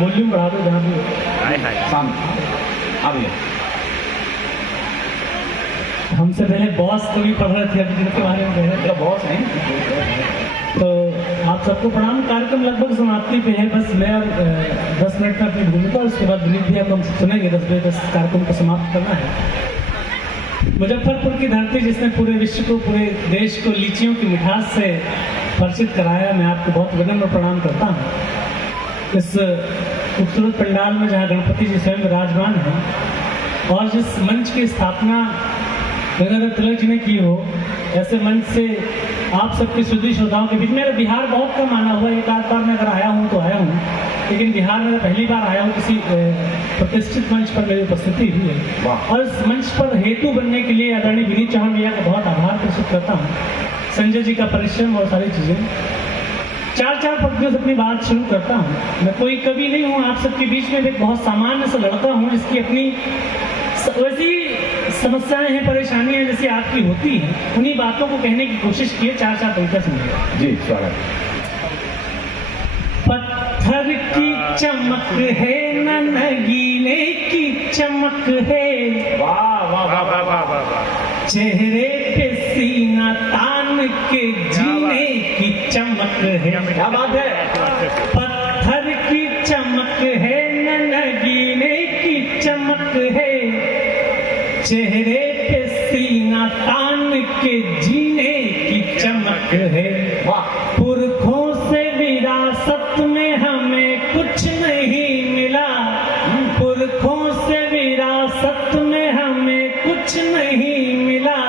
Volume बढ़ा दो जहाँ भी अभी हमसे पहले बॉस को भी पढ़ रहे थे, अभी जिनके बारे में कह रहे थे बॉस हैं। तो आप सबको प्रणाम। कार्यक्रम लगभग समाप्ति पे है, बस मैं 10 मिनट में अपनी भूमिका, उसके बाद विनीत भैया को हम सुनेंगे। 10 बजे तक कार्यक्रम को समाप्त करना है। मुजफ्फरपुर की धरती जिसने पूरे विश्व को, पूरे देश को लीचियों की मिठास से परिचित कराया, मैं आपको बहुत विनम्र प्रणाम करता हूँ। इस खूबसूरत पंडाल में जहाँ गणपति जी स्वयं विराजमान हैं और जिस मंच की स्थापना गंगाधर तिलक जी ने की हो, ऐसे मंच से आप सबके सुधी श्रोताओं के बीच में, बिहार बहुत कम आना हुआ, एक आध बार मैं अगर आया हूँ तो आया हूँ, लेकिन बिहार में पहली बार आया हूँ। किसी प्रतिष्ठित मंच पर मेरी उपस्थिति हुई है और इस मंच पर हेतु बनने के लिए आदरणीय विनीत चौहान भैया का बहुत आभार प्रकट करता हूँ। संजय जी का परिश्रम और सारी चीजें। 4 पंक्तियों से अपनी बात शुरू करता हूँ। मैं कोई कवि नहीं हूँ, आप सबके बीच में एक बहुत सामान्य सा लड़का हूँ जिसकी अपनी वैसी समस्याएं हैं, परेशानियां जैसी आपकी होती हैं, उन्हीं बातों को कहने की कोशिश की है। 4 पंक्तियां सुनिए जी। स्वागत। पत्थर की चमक है न नगीने की चमक है, वाह वाह वाह वाह वाह वाह। चेहरे पे सीना तान के जीने की चमक है। क्या बात है। पत्थर की चमक है न नगीने की चमक है, चेहरे पे सीना तान के जीने की चमक है। पुरखों से विरासत में हमें कुछ नहीं मिला, पुरखों से विरासत में हमें कुछ नहीं मिला,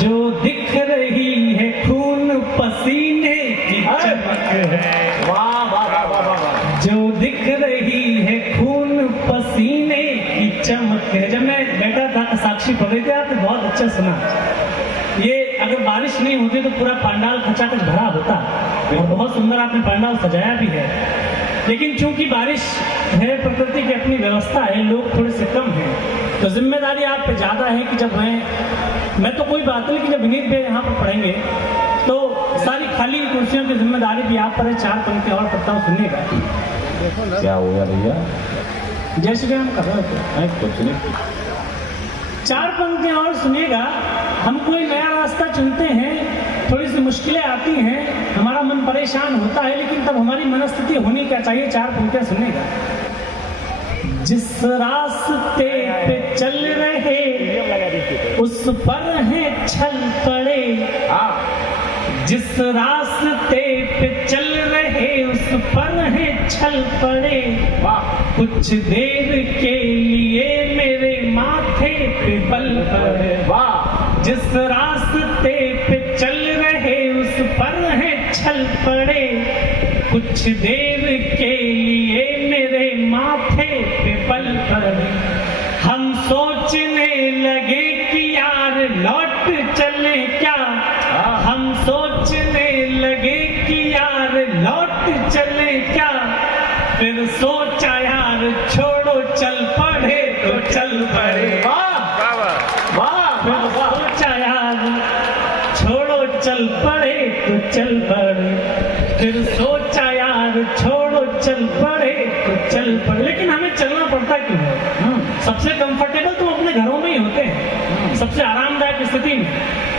जो दिख रही है खून पसीने की चमक है। वाह वाह वाह वाह वाह। जो दिख रही है खून पसीने की चमक है। जब मैं बैठा था साक्षी पढ़ रहे थे, आपने बहुत अच्छा सुना। ये अगर बारिश नहीं होती तो पूरा पंडाल खचाखच भरा होता और बहुत सुंदर आपने पंडाल सजाया भी है, लेकिन चूंकि बारिश है, प्रकृति की अपनी व्यवस्था है, लोग थोड़े से कम हैं, तो जिम्मेदारी आप पे ज्यादा है कि जब मैं तो कोई बात नहीं कि जब विनीत भैया यहाँ पर पढ़ेंगे तो सारी खाली कुर्सियों की जिम्मेदारी भी आप पर है। 4 पंक्ति और पढ़ता हूँ, सुनिएगा। क्या हो गया भैया। जय श्री राम कर रहे थे। कुछ नहीं। 4 पंक्तियां और सुनिएगा। हम कोई नया रास्ता चुनते हैं, थोड़ी सी मुश्किलें आती हैं, हमारा मन परेशान होता है, लेकिन तब हमारी मनस्थिति होनी क्या चाहिए। 4 पंक्तियां सुनिएगा। जिस रास्ते पे चल रहे उस पर है छल पड़े, जिस रास्ते पे चल रहे उस पर है छल पड़े, कुछ देर के लिए मेरे माथे पे बल पड़े। जिस रास्ते पे चल रहे उस पर है छल पड़े, कुछ देर के लिए मेरे माथे पे बल पड़े। हम सोचने लगे कि यार लौट चले क्या, हम सोचने लगे कि यार लौट चले क्या, फिर सोचा यार छोड़ो चल पड़े तो चल पड़े। वाह वाह। फिर सोचा यार छोड़ो चल पड़े तो चल पड़े, फिर सोचा यार छोड़ो चल पड़े तो चल पड़े। लेकिन हमें चलना पड़ता क्यों है? सबसे कंफर्टेबल तो अपने घरों में ही होते हैं, सबसे आरामदायक स्थिति में।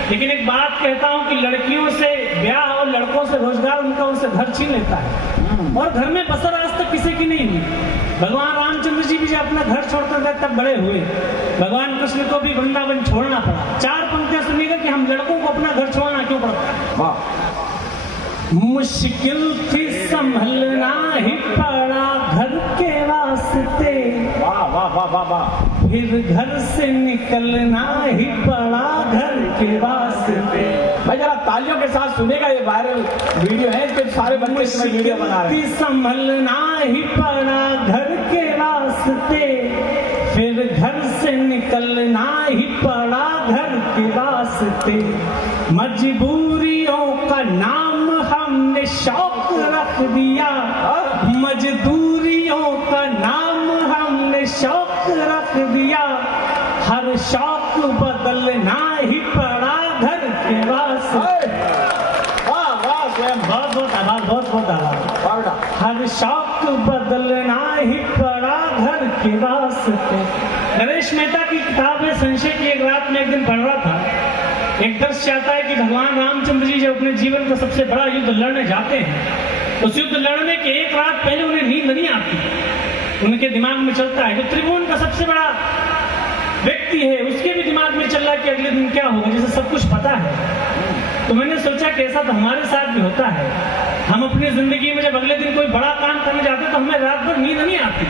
लेकिन एक बात कहता हूं कि लड़कियों से ब्याह और लड़कों से रोजगार उनका उनसे घर छीन लेता है, और घर में बसर आज तक किसी की नहीं हुई। भगवान रामचंद्र जी भी जब अपना घर छोड़कर गए तब बड़े हुए, भगवान कृष्ण को भी वृंदावन छोड़ना पड़ा। 4 पंक्तियां सुनिएगा कि हम लड़कों को अपना घर छोड़ना क्यों पड़ता है। मुश्किल थी संभलना ही पड़ा घर के वास्ते, वाह वाह वाह वाह वाह। फिर घर से निकलना ही पड़ा घर के वास्ते। भाई जरा तालियों के साथ सुनेगा, ये वायरल वीडियो है, इसके सारे बंदे इसमें वीडियो बना रहे हैं। संभलना ही पड़ा घर के वास्ते, फिर घर से निकलना ही पड़ा घर के वास्ते। मजबूरियों का नाम हमने शौक रख दिया, मजदूरियों का नाम हमने शौक रख दिया, हर शौक बदलना ही पड़ा घर के वास्ते। वाह वाह। बहुत बहुत आभार, बहुत बहुत आभार। हर शौक वक्त बदलना ही पड़ा घर के वास्ते। नरेश मेहता की किताब है संशय की, एक रात में एक दिन पढ़ रहा था। एक दर्श चाहता है कि भगवान रामचंद्र जी जब अपने जीवन का सबसे बड़ा युद्ध लड़ने जाते हैं, उस युद्ध लड़ने के एक रात पहले उन्हें नींद नहीं आती। उनके दिमाग में चलता है, जो त्रिभुवन का सबसे बड़ा व्यक्ति है उसके भी दिमाग में चल रहा है कि अगले दिन क्या होगा, जिसे सब कुछ पता है। तो मैंने सोचा कि ऐसा तो हमारे साथ भी होता है। हम अपनी जिंदगी में जब अगले दिन कोई बड़ा काम करने जाते हैं तो हमें रात भर नींद नहीं आती।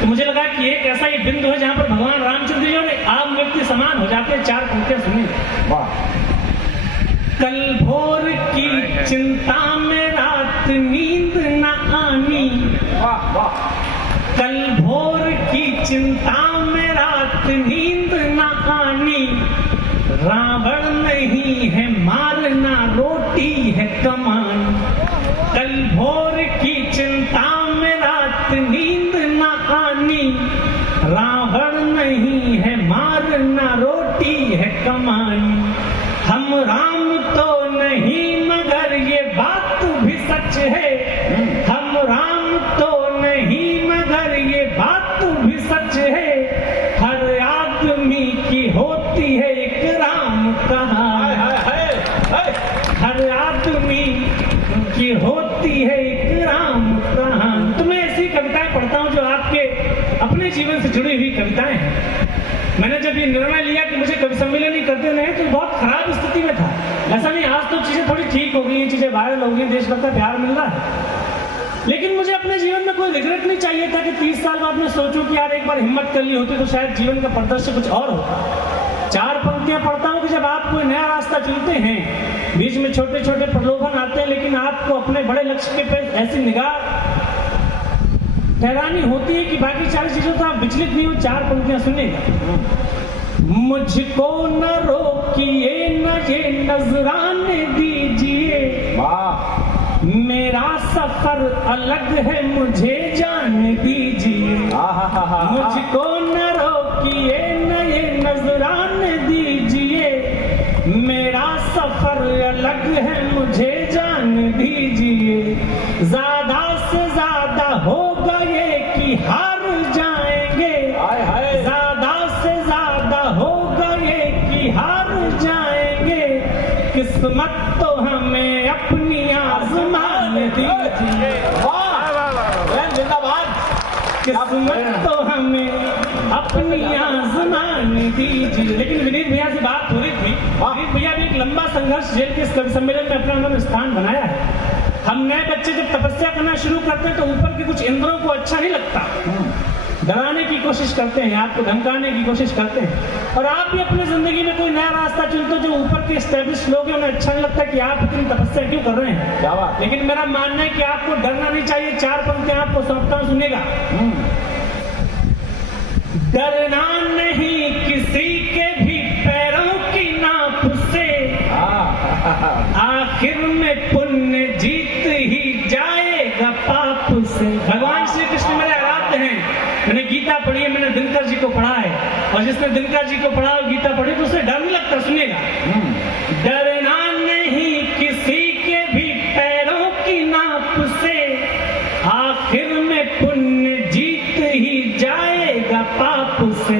तो मुझे लगा कि एक ऐसा ही बिंदु है जहां पर भगवान रामचंद्र जी ने आम व्यक्ति समान हो जाते हैं। 4 पंक्तियां सुनिए। कल भोर की चिंता में रात नींद न आनी, कल भोर की चिंता में रात नींद न आनी, रावण नहीं है मारना रोटी है कमान। कल भोर की चिंता में रात नींद न आनी, रावण नहीं है मारना रोटी है कमान। हम राम तो नहीं मगर ये बात भी सच है, हम राम तो नहीं मगर ये बात भी सच है। हर आदमी की होती है एक राम कहानी, हर आदमी की होती है एक राम कहानी। तो मैं ऐसी कविताएं पढ़ता हूं जो आपके अपने जीवन से जुड़ी हुई कविताएं हैं। मैंने जब ये निर्णय लिया कि मुझे कवि सम्मेलन ही करते रहे तो बहुत खराब स्थिति में था। ऐसा नहीं, आज तो चीजें थोड़ी ठीक हो गई हैं, चीजें वायरल हो गई, देश भर का प्यार मिल रहा है। लेकिन मुझे अपने जीवन में कोई रिग्रेट नहीं चाहिए था कि 30 साल बाद मैं सोचूं कि यार एक बार हिम्मत कर ली होती तो शायद जीवन का परिदृश्य कुछ और होता। 4 पंक्तियां पढ़ता हूं कि जब आप कोई नया रास्ता चुनते हैं, बीच में छोटे छोटे प्रलोभन आते हैं, लेकिन आपको अपने बड़े लक्ष्य के पे ऐसी निगाह ठहरानी होती है कि बाकी 4 चीजों से आप विचलित नहीं हो। 4 पंक्तियां सुनिएगा। मुझको न रोकिए न ये नजराने दीजिए, मेरा सफर अलग है मुझे जाने दीजिए। मुझको न रोकिए न ये नजराने दीजिए, मेरा सफर अलग है मुझे जाने दीजिए। ज्यादा से ज्यादा होगा ये कि हार जाएंगे, ज्यादा से ज्यादा होगा ये कि हार जाएंगे। किस्मत तो हमें अपनी आजमाने दीजिए, किस्मत तो हमें अपनी आजमाने दीजिए। लेकिन विनीत भैया से बात हो रही थी, विनीत भैया भी एक लंबा संघर्ष जेल के इस कवि सम्मेलन में अपना उन्होंने स्थान बनाया है। हम नए बच्चे जब तपस्या करना शुरू करते हैं तो ऊपर के कुछ इंद्रों को अच्छा नहीं लगता, डराने की कोशिश करते हैं, आपको धमकाने की कोशिश करते हैं। और आप भी अपनी जिंदगी में कोई नया रास्ता चुनते हो, जो ऊपर के एस्टेब्लिश लोग हैं उन्हें अच्छा नहीं लगता कि आप इतनी तपस्या क्यों कर रहे हैं। क्या बात। लेकिन मेरा मानना है कि आपको डरना नहीं चाहिए। 4 पंक्तियां आपको सौंपता हूं, सुनेगा। डरना नहीं किसी के भी पैरों की नाप से, आखिर में पुण्य जीत ही जाएगा पाप से। भगवान श्री कृष्ण मेरे आराध्य हैं। मैंने गीता पढ़ी है, मैंने दिनकर जी को पढ़ा है, और जिसने दिनकर जी को पढ़ा और गीता पढ़ी तो उसे डर नहीं लगता। सुनिएगा। डरना नहीं किसी के भी पैरों की नाप से, आखिर में पुण्य जीत ही जाएगा पाप से।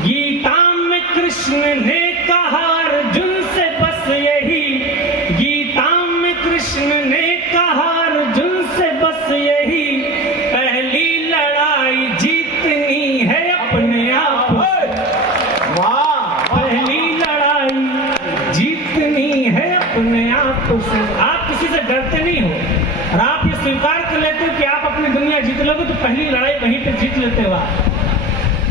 गीता में कृष्ण ने कहा अर्जुन से बस यही, गीता में कृष्ण ने कहा अर्जुन से बस यही, पहली लड़ाई जीतनी है अपने आप। पहली लड़ाई जीतनी है अपने आप से। आप किसी से डरते नहीं हो और आप ये स्वीकार कर लेते हो कि आप अपनी दुनिया जीत लोगे तो पहली लड़ाई वहीं पे जीत लेते हो आप।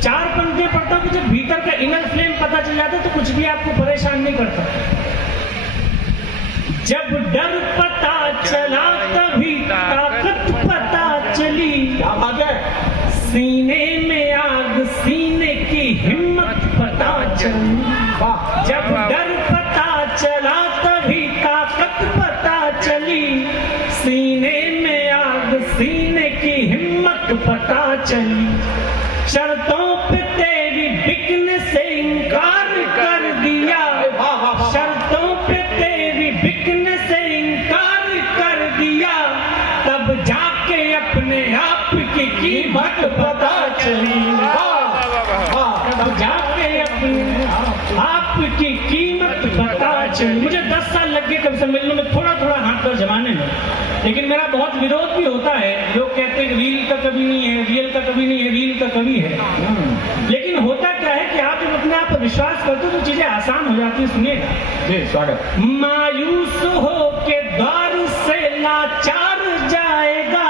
4 पंक्तियां पढ़ता हूं कि जब भीतर का इनर फ्लेम पता चल जाता है तो कुछ भी आपको परेशान नहीं करता। जब डर पता चला तभी ताकत पता चली, क्या बात है। सीने में आग सीने की हिम्मत पता चली। जब डर पता चला तभी ताकत पता चली, सीने में आग सीने की हिम्मत पता चली। शर्तों पे तेरी बिकने से इनकार कर दिया, शर्तों पे तेरी बिकने से इनकार कर दिया, तब जाके अपने आप कीमत पता चली, तब जाके अपने आपकी कीमत पता चली। मुझे 10 साल लग गए कब से मिलने में, थोड़ा थोड़ा हाथ पर जमाने में, लेकिन मेरा बहुत विरोध भी होता है। लोग कहते हैं रील का कभी नहीं है, रियल का कभी नहीं है, रील का कभी है। लेकिन होता क्या है कि आप जब अपने आप पर विश्वास करते हो तो चीजें आसान हो जाती है। सुनिएगा जी, स्वागत। मायूस हो के द्वार से लाचार जाएगा,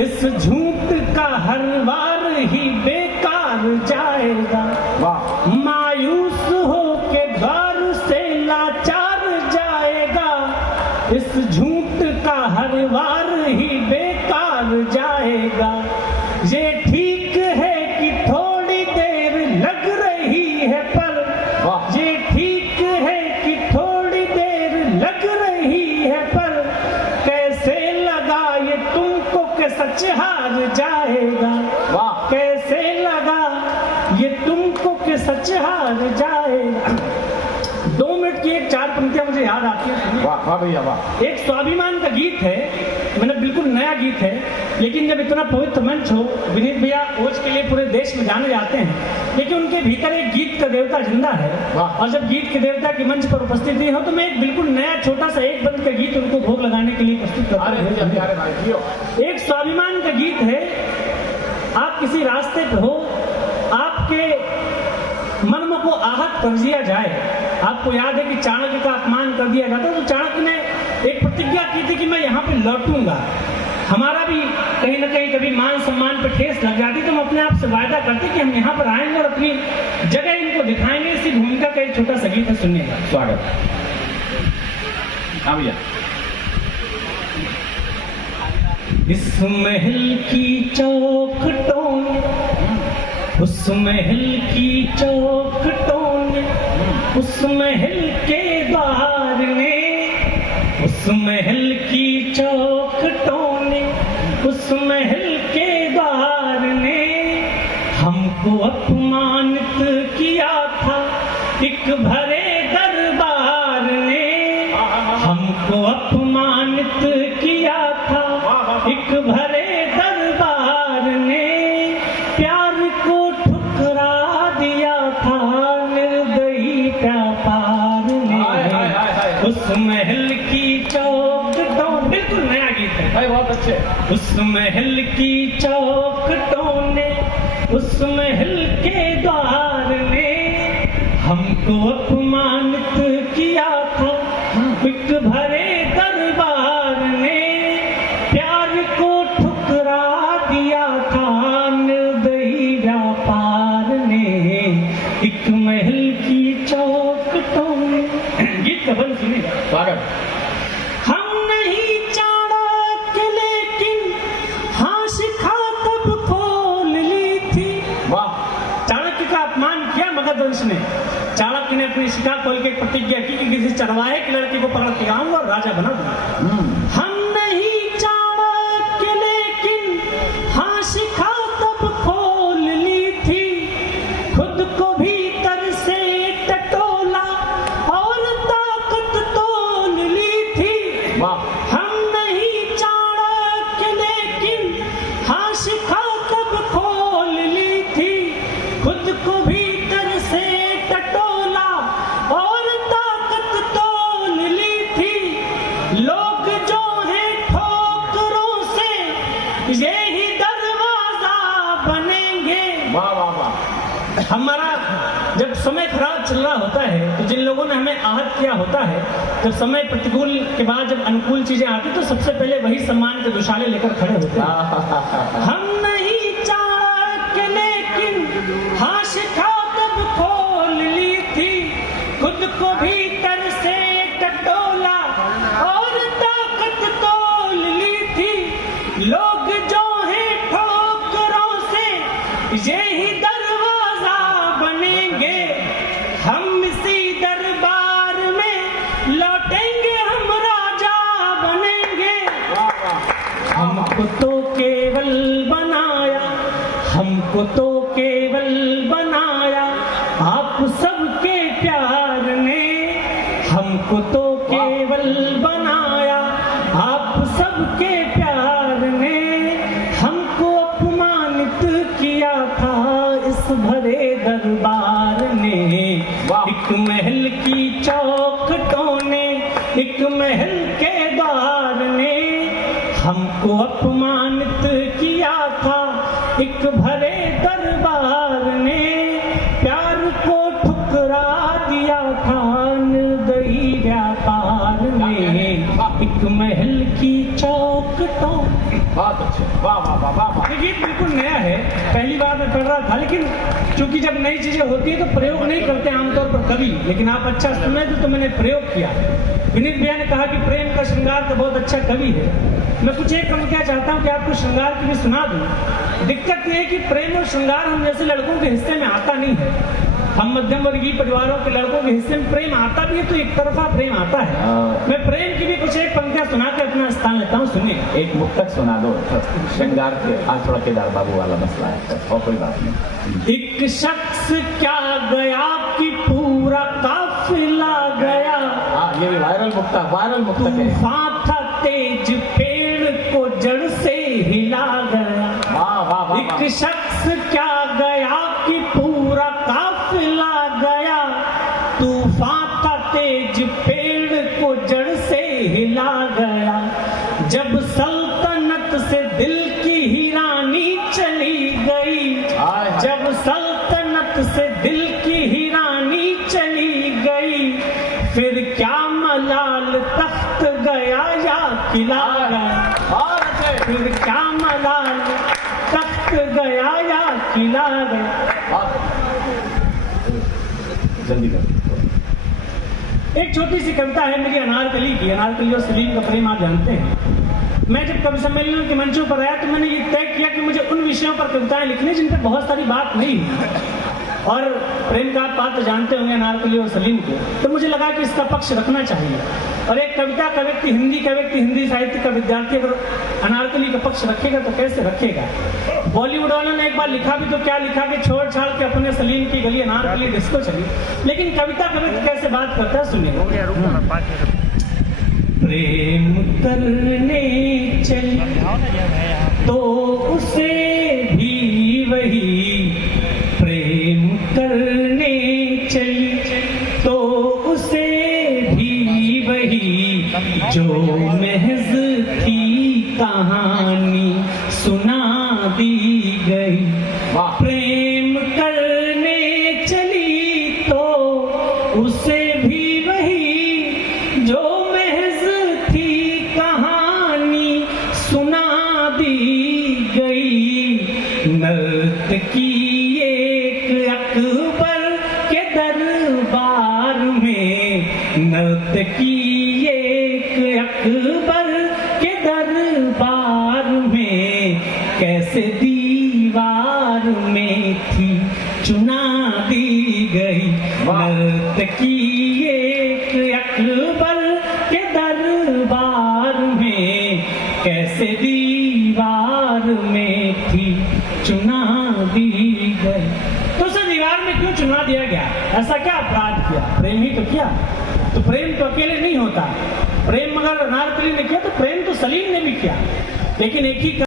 इस झूठ का हर वार ही बेकार जाएगा। वाह। मायूस हो के द्वार से लाचार जाएगा, इस झूठ का हर वार ही बेकार जाएगा। ये ठीक है कि थोड़ी देर लग रही है, पर ये ठीक है कि थोड़ी देर लग रही है, पर कैसे लगा ये तुमको कि सच हार जाएगा। वाह। कैसे लगा ये तुमको कि सच हार जाएगा। 2 मिनट की एक 4 पंक्तियां मुझे याद आती है। वाह वाह भैया वाह। एक स्वाभिमान का गीत है, मतलब बिल्कुल नया गीत है, लेकिन जब इतना पवित्र मंच हो, विनीत भैया ओज के लिए पूरे देश में जाने जाते हैं, लेकिन उनके भीतर एक गीत का देवता जिंदा है। और जब गीत के देवता के मंच पर उपस्थित नहीं हो तो मैं एक बिल्कुल नया छोटा सा एक बंद का गीत उनको भोग लगाने के लिए प्रस्तुत करता हूं। एक स्वाभिमान का गीत है। आप किसी रास्ते पे हो, आपके मन को आहत कर दिया जाए। आपको याद है कि चाणक्य का अपमान कर दिया जाता, तो चाणक्य ने एक प्रतिज्ञा की थी कि मैं यहाँ पे लौटूंगा। हमारा भी कहीं ना कहीं कभी मान सम्मान पे ठेस लग जाती, तो हम अपने आप से वायदा करते कि हम यहाँ पर आएंगे और अपनी जगह इनको दिखाएंगे। इसी भूमिका का एक छोटा सा गीत है, सुनिएगा। स्वागत। हाँ भैया। इस महल की चौखटों ने, उस महल की चौखटों ने, उस महल के द्वार ने, उस महल की चौखटों ने, उस महल के द्वार ने हमको अपमानित किया था एक भरे दरबार ने। हमको अपमानित किया था एक भरे दरबार ने, प्यार को ठुकरा दिया था निर्दयी व्यापार ने। उस महल की चौखटों, बिल्कुल नया गीत है भाई, बहुत अच्छे। उस महल की चौखटों ने, उस महल के द्वार ने हमको अपमानित किया था एक भरे दरबार ने, प्यार को ठुकरा दिया था निर्दयी व्यापार ने। एक महल की चौखटों में, गीत का बल सुनिए। स्वागत। हम नहीं चाणक्य लेकिन हाँ शिखा तब खोल ली थी। वाह। चाणक्य का अपमान किया मगधवंश ने। चाणक्य ने अपनी शिखा खोल के प्रतिज्ञा की कि किसी चरवाहे की लड़की को पकड़ के आऊंगा और राजा बना दूंगा। हम नहीं चाणक्य लेकिन हाँ शिखा तब खोल ली थी, खुद को भीतर से टटोला और ताकत तोल ली थी। वाह। हम नहीं चाणक्य लेकिन हाँ शिखा तब खोल ली थी, खुद को भीतर से टटोला और ताकत तोल ली थी। लोग जो हैं ठोकरों से यही दरवाजा बनेंगे। वाह वाह वाह। हमारा जब समय खराब चल रहा होता है तो जिन लोगों ने हमें आहत किया होता है, जब समय प्रतिकूल के बाद जब अनुकूल चीजें आती तो सबसे पहले वही सम्मान के दुशाले लेकर खड़े होते हैं। हम नहीं चाणक्य लेकिन हाँ शिखा तब खोल ली थी, खुद को भीतर से टटोला और ताकत तोल ली थी। लोग जो हैं ठोकरों से यही दरवाजा बनेंगे। हम इसी दरबार में लौटेंगे, हम राजा बनेंगे। हमको तो केवल बनाया, हमको तो केवल बनाया आप सबके प्यार ने। हमको तो केवल बनाया आप सबके प्यार ने, हमको अपमानित किया था एक भरे दरबार ने, प्यार को ठुकरा दिया था निर्दयी व्यापार ने, एक महल की चौखटों। बहुत अच्छे, वाह वाह वाह वाह वाह। ये गीत बिल्कुल नया है, पहली बार मैं पढ़ रहा था, लेकिन चूंकि जब नई चीजें होती है तो प्रयोग नहीं करते आमतौर पर कवि, लेकिन आप अच्छा सुने तो मैंने प्रयोग किया। विनीत भैया ने कहा कि प्रेम का श्रृंगार का बहुत अच्छा कवि है। मैं कुछ एक कम क्या चाहता हूँ कि आपको श्रृंगार की भी सुना दूं। दिक्कत ये है कि प्रेम और श्रृंगार हम जैसे लड़कों के हिस्से में आता नहीं है। हम मध्यम वर्गीय परिवारों के लड़कों के हिस्से में प्रेम आता भी है तो एक तरफा प्रेम आता है। मैं प्रेम की भी कुछ एक पंक्तियां सुना के अपना स्थान लेता हूँ, सुनिए। एक मुक्तक सुना दो, श्रृंगार के। आज थोड़ा केदार बाबू वाला मसला है और कोई बात नहीं। एक शख्स क्या गया कि पूरा काफिला गया, हाँ ये भी वायरल मुक्तक है। तूफान था तेज पेड़ को जड़ से हिला गया। वाह वाह वाह। एक शख्स क्या गया कि पूरा काफिला गया, तूफान था तेज पेड़ को जड़ से हिला गया। जब सल्तनत से दिल की ही रानी चली गई, जब सल्तनत से दिल की ही रानी चली गई, फिर क्या मलाल तख्त गया या किला गया। फिर क्या मलाल तख्त गया या किला गया। जल्दी कर। एक छोटी सी कविता है मेरी अनारकली की। अनारकली और सलीम का प्रेम आप जानते हैं। मैं जब कवि सम्मेलन के मंचों पर आया तो मैंने ये तय किया कि मुझे उन विषयों पर कविताएं लिखनी जिन पर बहुत सारी बात नहीं हुई। और प्रेम का आप बात तो जानते होंगे अनारकली और सलीम को, तो मुझे लगा कि इसका पक्ष रखना चाहिए। और एक कविता का व्यक्ति, हिंदी साहित्य का विद्यार्थी अगर अनारकली का पक्ष रखेगा तो कैसे रखेगा। बॉलीवुड वालों ने एक बार लिखा भी तो क्या लिखा कि छोड़ छाड़ के अपने सलीम की गली अनारकली डिस्को चली, लेकिन कविता का व्यक्ति कैसे बात करता है सुनिए। प्रेम करने चली तो उसे भी वही, प्रेम करने चली तो उसे भी वही, जो महज थी कहानी सुना दी गई। प्रेम करने चली तो उसे भी वही, जो महज थी कहानी सुना दी गई। नर्तकी एक अकबर के दरबार में, नर्तकी एक अकबर के दरबार में, कैसे दीवार में थी चुना दी गई। नर्तकी एक अकबर के दरबार में, कैसे दीवार में थी चुना दी गई। तो उसे दीवार में क्यों चुना दिया गया? ऐसा क्या अपराध किया? प्रेम ही तो किया। तो प्रेम तो अकेले नहीं होता। प्रेम अगर अनारकली ने किया तो प्रेम तो सलीम ने भी किया, लेकिन एक ही